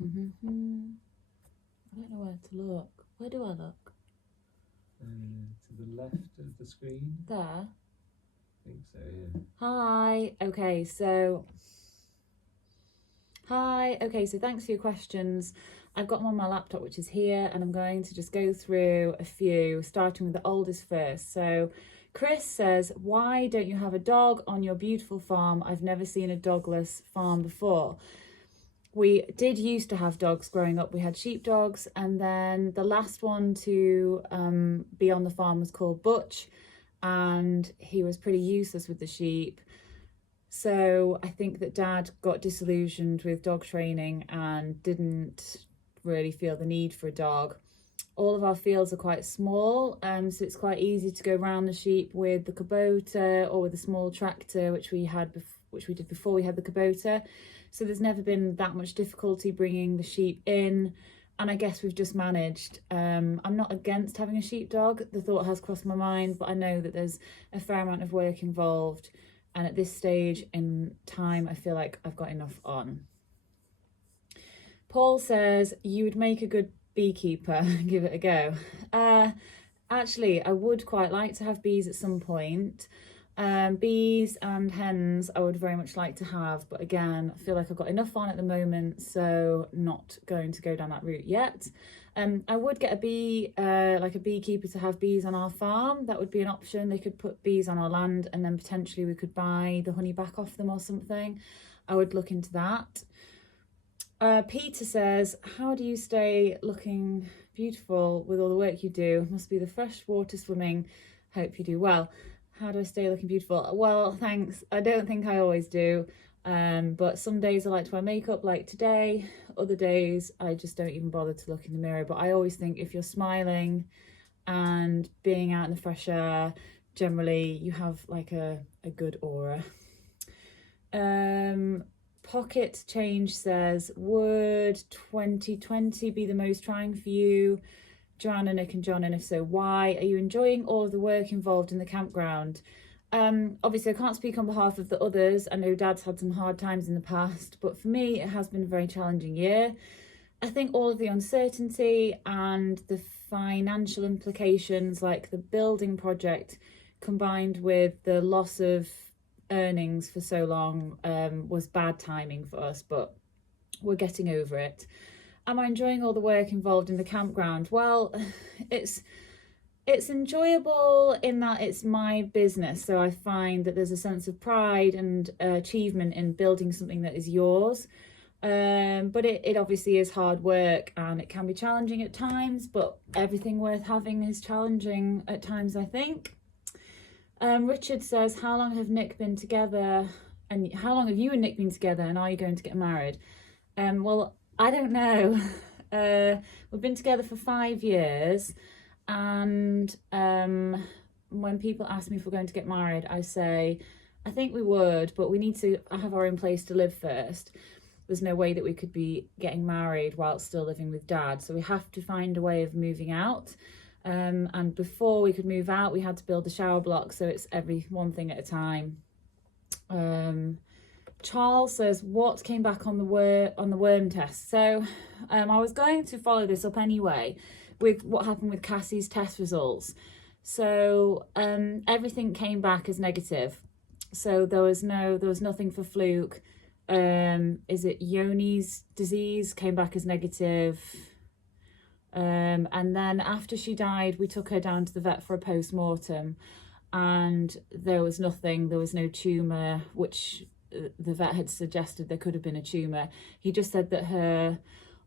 I don't know where to look. Where do I look? To the left of the screen. There? I think so, yeah. Hi. Okay, so thanks for your questions. I've got them on my laptop, which is here, and I'm going to just go through a few, starting with the oldest first. So Chris says, why don't you have a dog on your beautiful farm? I've never seen a dogless farm before. We did used to have dogs growing up. We had sheepdogs, and then the last one to be on the farm was called Butch, and he was pretty useless with the sheep. So I think that Dad got disillusioned with dog training and didn't really feel the need for a dog. All of our fields are quite small, so it's quite easy to go around the sheep with the Kubota or with a small tractor, which we did before we had the Kubota. So there's never been that much difficulty bringing the sheep in, and I guess we've just managed. I'm not against having a sheepdog. The thought has crossed my mind, but I know that there's a fair amount of work involved, and at this stage in time I feel like I've got enough on. Paul says, you would make a good beekeeper. Give it a go. Actually, I would quite like to have bees at some point. Bees and hens I would very much like to have, but again, I feel like I've got enough on at the moment, so not going to go down that route yet. I would get a bee, like a beekeeper to have bees on our farm. That would be an option. They could put bees on our land, and then potentially we could buy the honey back off them or something. I would look into that. Peter says, how do you stay looking beautiful with all the work you do? Must be the fresh water swimming. Hope you do well. How do I stay looking beautiful? Well, thanks. I don't think I always do. But some days I like to wear makeup, like today. Other days I just don't even bother to look in the mirror. But I always think if you're smiling and being out in the fresh air, generally you have like a good aura. Pocket Change says, would 2020 be the most trying for you? Joanna, Nick and John, and if so, why? Are you enjoying all of the work involved in the campground? Obviously I can't speak on behalf of the others. I know Dad's had some hard times in the past, but for me it has been a very challenging year. I think all of the uncertainty and the financial implications, like the building project, combined with the loss of earnings for so long, was bad timing for us, but we're getting over it. Am I enjoying all the work involved in the campground? Well, it's enjoyable in that it's my business, so I find that there's a sense of pride and achievement in building something that is yours. But it obviously is hard work and it can be challenging at times, but everything worth having is challenging at times, I think. Richard says, how long have Nick been together, and how long have you and Nick been together, and are you going to get married? Well, I don't know. We've been together for 5 years, and when people ask me if we're going to get married, I say I think we would, but we need to have our own place to live first. There's no way that we could be getting married while still living with Dad, so we have to find a way of moving out. And before we could move out, we had to build a shower block, so it's every one thing at a time. Charles says, what came back on the worm test? So I was going to follow this up anyway with what happened with Cassie's test results. So everything came back as negative. So there was nothing for fluke. Is it Yoni's disease? Came back as negative. And then after she died, we took her down to the vet for a post-mortem, and there was nothing. There was no tumour, which the vet had suggested there could have been a tumour. He just said that her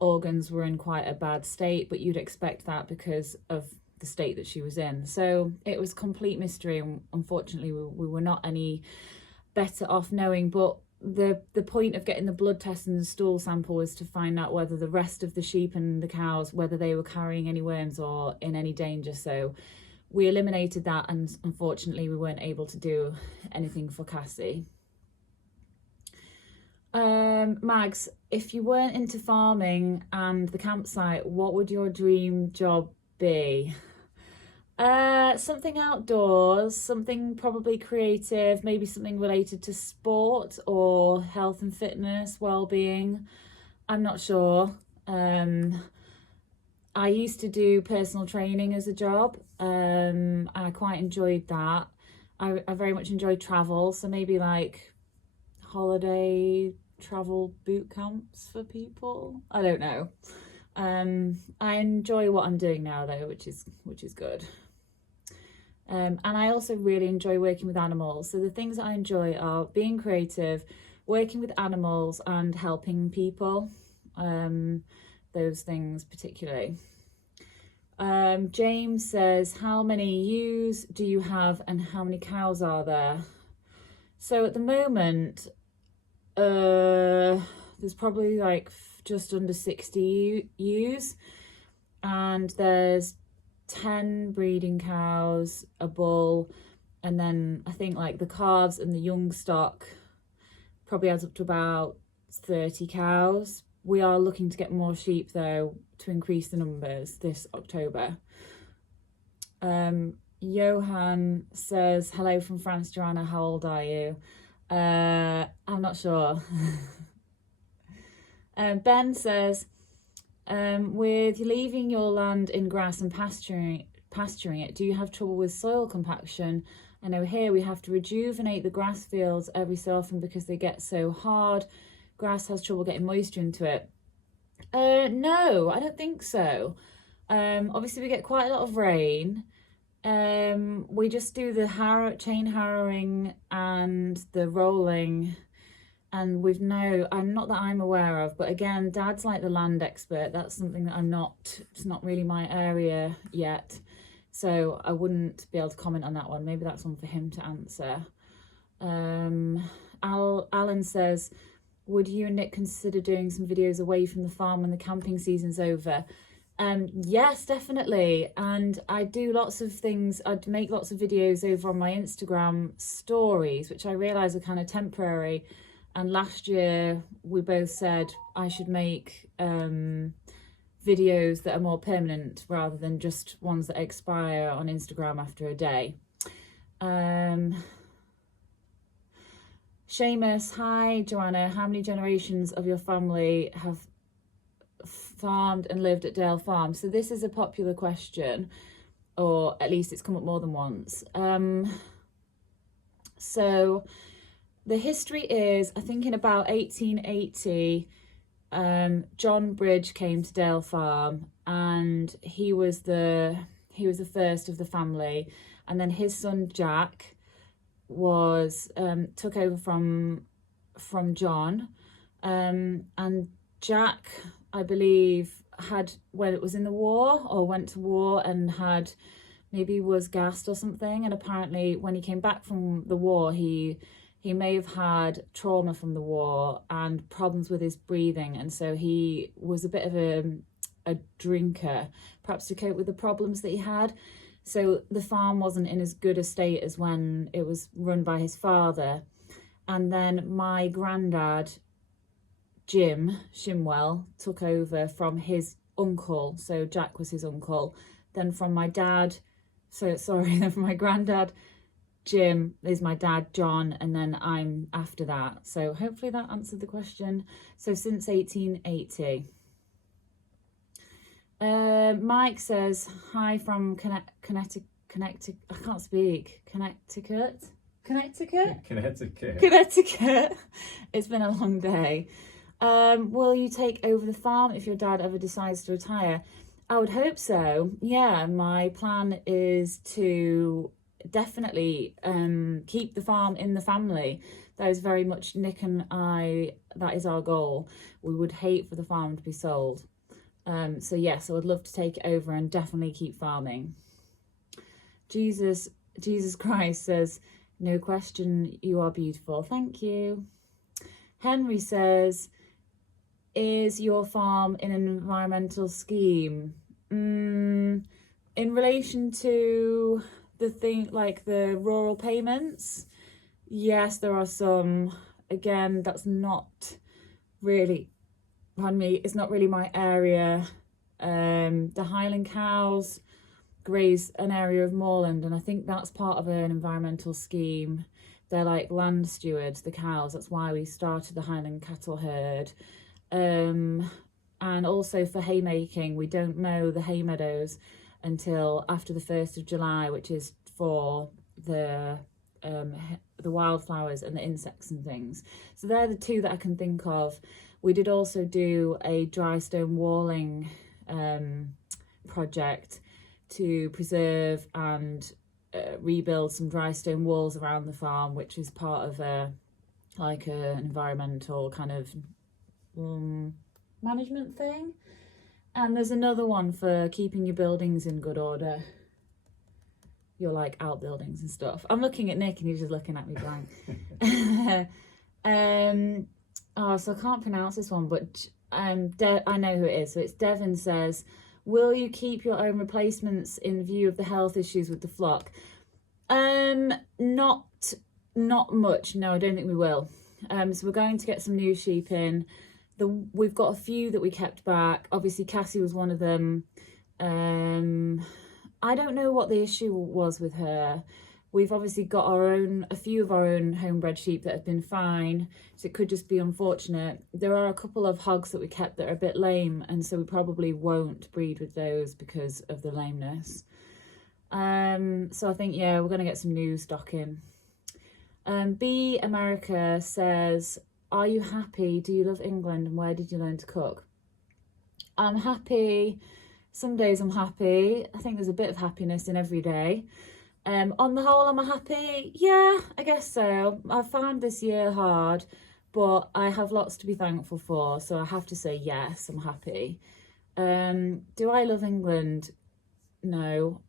organs were in quite a bad state, but you'd expect that because of the state that she was in. So it was complete mystery, and unfortunately we were not any better off knowing. But the point of getting the blood test and the stool sample was to find out whether the rest of the sheep and the cows, whether they were carrying any worms or in any danger. So we eliminated that, and unfortunately we weren't able to do anything for Cassie. Mags, if you weren't into farming and the campsite, what would your dream job be? Something outdoors, something probably creative, maybe something related to sport or health and fitness, well-being. I'm not sure. I used to do personal training as a job, and I quite enjoyed that. I very much enjoyed travel, so maybe like holiday travel boot camps for people. I don't know. I enjoy what I'm doing now though, which is good. And I also really enjoy working with animals. So the things that I enjoy are being creative, working with animals, and helping people. Those things particularly. James says, how many ewes do you have and how many cows are there? So at the moment, there's probably like just under 60 ewes, and there's 10 breeding cows, a bull, and then I think like the calves and the young stock probably adds up to about 30 cows. We are looking to get more sheep though to increase the numbers this October. Johan says, hello from France, Joanna, how old are you? I'm not sure. Ben says, with leaving your land in grass and pasturing it, do you have trouble with soil compaction? I know here we have to rejuvenate the grass fields every so often because they get so hard. Grass has trouble getting moisture into it. No, I don't think so. Obviously we get quite a lot of rain. We just do the chain harrowing and the rolling, and not that I'm aware of, but again, Dad's like the land expert. That's something that it's not really my area yet, so I wouldn't be able to comment on that one. Maybe that's one for him to answer. Alan says, would you and Nick consider doing some videos away from the farm when the camping season's over? Yes, definitely. And I do lots of things. I'd make lots of videos over on my Instagram stories, which I realise are kind of temporary. And last year we both said I should make videos that are more permanent rather than just ones that expire on Instagram after a day. Seamus, hi Joanna, how many generations of your family have farmed and lived at Dale Farm? So this is a popular question, or at least it's come up more than once. So the history is, I think in about 1880, John Bridge came to Dale Farm, and he was the first of the family, and then his son Jack was took over from John, and Jack, I believe, when it was in the war, or went to war and maybe was gassed or something, and apparently when he came back from the war he may have had trauma from the war and problems with his breathing, and so he was a bit of a drinker, perhaps to cope with the problems that he had. So the farm wasn't in as good a state as when it was run by his father. And then my granddad, Jim Shimwell, took over from his uncle. So Jack was his uncle. Then from my granddad, Jim is my dad, John, and then I'm after that. So hopefully that answered the question. So since 1880. Mike says, hi from Connecticut. I can't speak. Connecticut. It's been a long day. Will you take over the farm if your dad ever decides to retire? I would hope so. Yeah, my plan is to definitely keep the farm in the family. That is very much Nick and I, that is our goal. We would hate for the farm to be sold. So yes, I would love to take it over and definitely keep farming. Jesus Christ says, no question, you are beautiful. Thank you. Henry says, is your farm in an environmental scheme? In relation to the thing, like the rural payments, yes, there are some. Again, that's not really, it's not really my area. The Highland cows graze an area of moorland, and I think that's part of an environmental scheme. They're like land stewards, the cows. That's why we started the Highland cattle herd. And also for haymaking, we don't mow the hay meadows until after the 1st of July, which is for the wildflowers and the insects and things. So they're the two that I can think of. We did also do a dry stone walling project to preserve and rebuild some dry stone walls around the farm, which is part of an environmental kind of management thing. And there's another one for keeping your buildings in good order, your like outbuildings and stuff. I'm looking at Nick and he's just looking at me blank. So I can't pronounce this one, but I know who it is. So it's Devon says, will you keep your own replacements in view of the health issues with the flock? Not much. No, I don't think we will. So we're going to get some new sheep in. We've got a few that we kept back. Obviously, Cassie was one of them. I don't know what the issue was with her. We've obviously got a few of our own homebred sheep that have been fine, so it could just be unfortunate. There are a couple of hogs that we kept that are a bit lame, and so we probably won't breed with those because of the lameness. So I think, yeah, we're going to get some new stock in. B America says, are you happy? Do you love England? And where did you learn to cook? I'm happy. Some days I'm happy. I think there's a bit of happiness in every day. On the whole, am I happy? Yeah, I guess so. I've found this year hard, but I have lots to be thankful for. So I have to say, yes, I'm happy. Do I love England? No.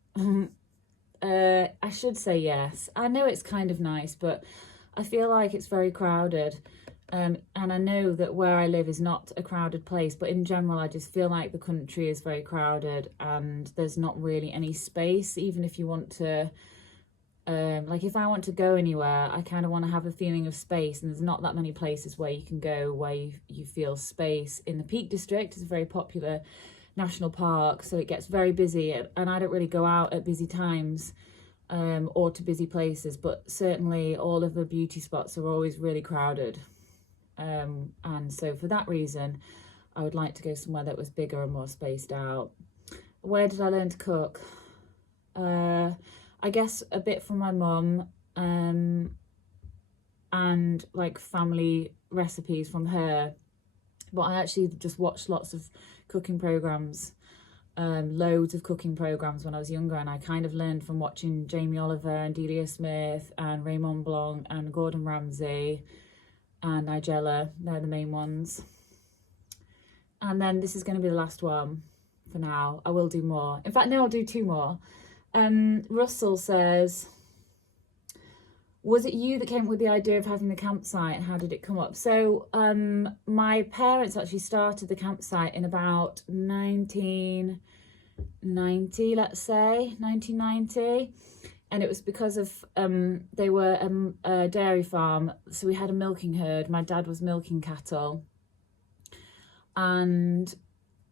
I should say yes. I know it's kind of nice, but I feel like it's very crowded. And I know that where I live is not a crowded place, but in general, I just feel like the country is very crowded and there's not really any space, even if you want to, if I want to go anywhere, I kind of want to have a feeling of space, and there's not that many places where you can go where you feel space. In the Peak District, it's a very popular national park, so it gets very busy, and I don't really go out at busy times or to busy places, but certainly all of the beauty spots are always really crowded. And so for that reason, I would like to go somewhere that was bigger and more spaced out. Where did I learn to cook? I guess a bit from my mum, and like family recipes from her. But I actually just watched lots of cooking programs, loads of cooking programs when I was younger, and I kind of learned from watching Jamie Oliver and Delia Smith and Raymond Blanc and Gordon Ramsay and Nigella. They're the main ones. And then this is going to be the last one for now. I will do more. In fact, no, I'll do two more. Russell says, was it you that came up with the idea of having the campsite? How did it come up? So my parents actually started the campsite in about 1990, let's say, 1990. And it was because of, they were a dairy farm. So we had a milking herd. My dad was milking cattle. And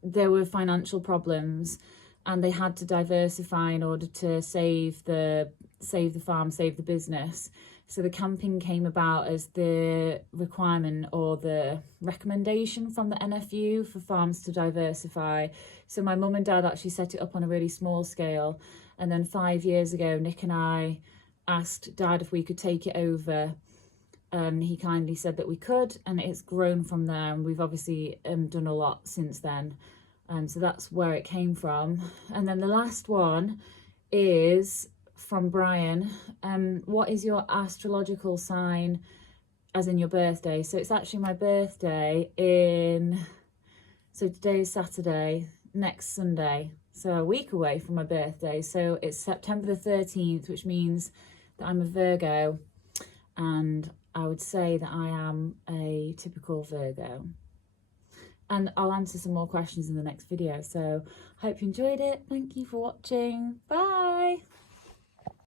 there were financial problems. And they had to diversify in order to save the farm, save the business. So the camping came about as the requirement or the recommendation from the NFU for farms to diversify. So my mum and dad actually set it up on a really small scale. And then 5 years ago, Nick and I asked Dad if we could take it over. He kindly said that we could, and it's grown from there. And we've obviously done a lot since then. So that's where it came from. And then the last one is from Brian. What is your astrological sign, as in your birthday? So it's actually my birthday so today is Saturday, next Sunday. So a week away from my birthday. So it's September the 13th, which means that I'm a Virgo. And I would say that I am a typical Virgo. And I'll answer some more questions in the next video. So hope you enjoyed it. Thank you for watching. Bye.